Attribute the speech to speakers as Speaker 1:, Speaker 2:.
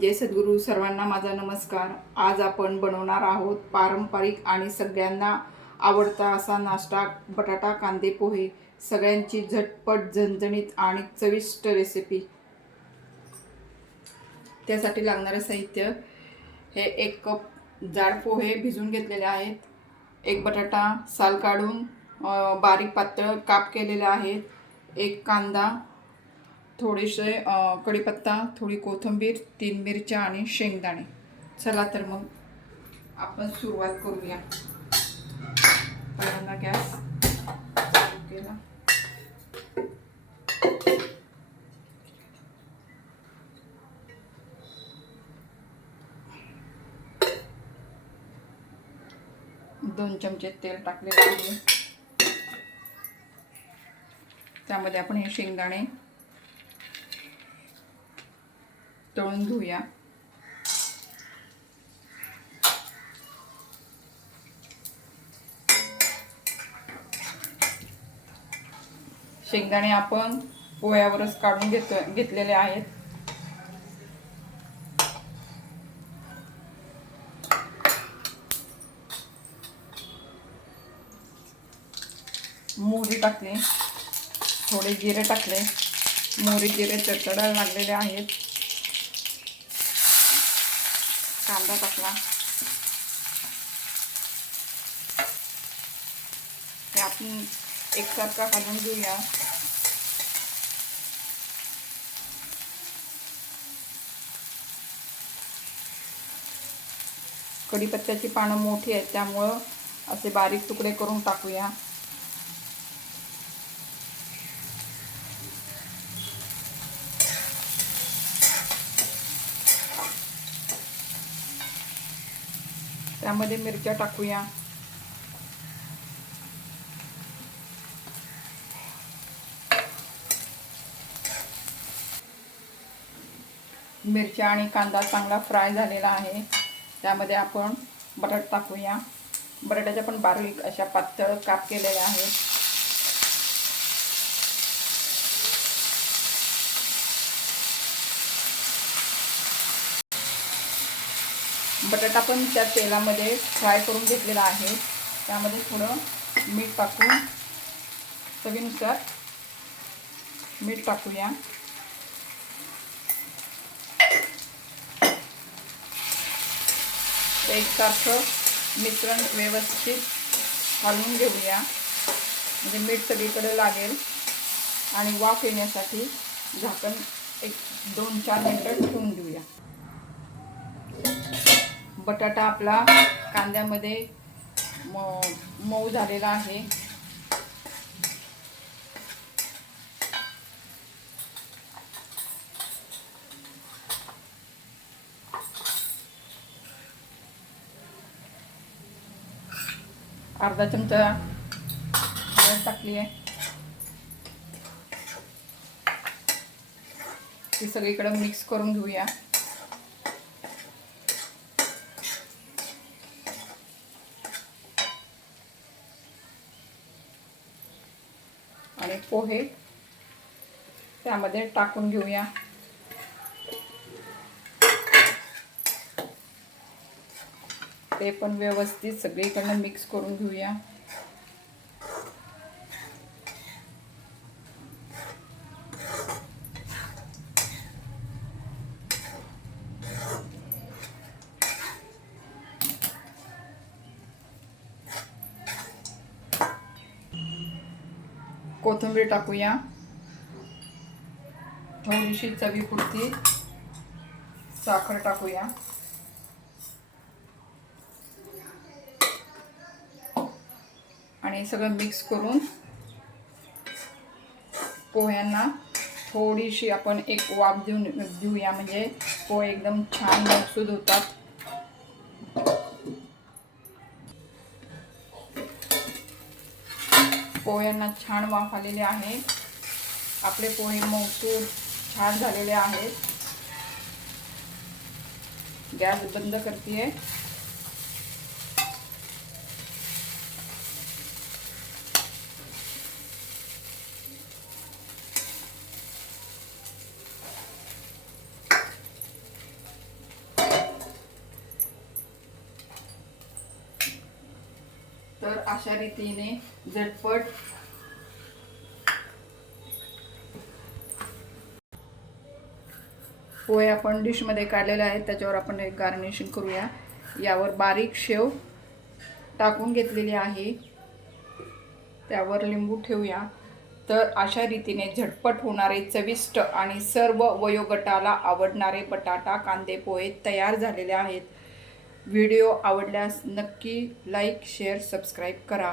Speaker 1: जय सद्गुरू सर्वांना माझा नमस्कार. आज आपण बनवणार आहोत पारंपरिक आणि सगळ्यांना आवडता असा नाश्ता बटाटा कांदे पोहे. सगळ्यांची झटपट झणझणीत आणि चविष्ट रेसिपी त्यासाठी लागणारे साहित्य हे एक कप जाड पोहे भिजून घेतलेले आहेत. एक बटाटा साल काढून बारीक पातळ काप केलेले आहेत एक कांदा थोडेसे कढीपत्ता थोडी कोथिंबीर तीन मिरच्या आणि शेंगदाणे. चला तर मग आपण सुरुवात करूया. पहिल्यांदा गॅस केला. दोन चमचे तेल टाकले आहे. त्यामध्ये आपण हे शेंगदाणे तळून घेऊया. शेंगदाणे आपण पोह्यावरच काढून घेतो घेतलेले आहेत. मोहरी टाकली. थोडे जिरे टाकले. मोहरी जिरे चटडायला लागलेले आहेत. कांदा टाकला. हे आपण एकसारखा घालून घेऊया. कढीपत्त्याची पानं मोठी आहेत त्यामुळं असे बारीक तुकडे करून टाकूया. त्यामध्ये मिरच्या टाकूया. मिरच्या आणि कांदा चांगला फ्राय झालेला आहे. त्यामध्ये आपण बटाट टाकूया. बटाट्याच्या पण बारीक अशा पातळ काप केलेल्या आहेत. बटाटा पण त्या तेलामध्ये फ्राय करून घेतलेला आहे. त्यामध्ये थोडं मीठ टाकून चवीनुसार मीठ टाकूया. एकसारखं मिश्रण व्यवस्थित हलवून घेऊया. म्हणजे मीठ सगळीकडे लागेल. आणि वाफ येण्यासाठी झाकण एक दोन चार मिनटं ठेवून देऊया बटाटा आपला कांद्यामध्ये म मऊ झालेला आहे. अर्धा चमचा हळद टाकली आहे. ती सगळीकडे मिक्स करून घेऊया. पोहे. त्यामध्ये टाकून घेऊया. ते पण व्यवस्थित सगळीकडनं मिक्स करून घेऊया. कोथिंबीर टाकूया. थोडीशी चवीपुरती साखर टाकूया. आणि सगळं मिक्स करून पोह्यांना थोडीशी आपण एक वाफ देऊन देऊया. म्हणजे पोहे एकदम छान मसूद होतात. पोह्यांना छान वाफ आलेले आहे. आपले पोहे मौसूद छान झालेले आहेत. गॅस बंद करते तर अशा रीतीने झटपट पोहे आपण डिशमध्ये काढलेले आहेत त्याच्यावर आपण एक गार्निशिंग करूया. यावर बारीक शेव टाकून घेतलेली आहे. त्यावर लिंबू ठेवूया. तर अशा रीतीने झटपट होणारे चविष्ट आणि सर्व वयोगटाला आवडणारे बटाटा कांदे पोहे तयार झालेले आहेत. व्हिडिओ आवडल्यास नक्की लाईक शेअर सबस्क्राईब करा.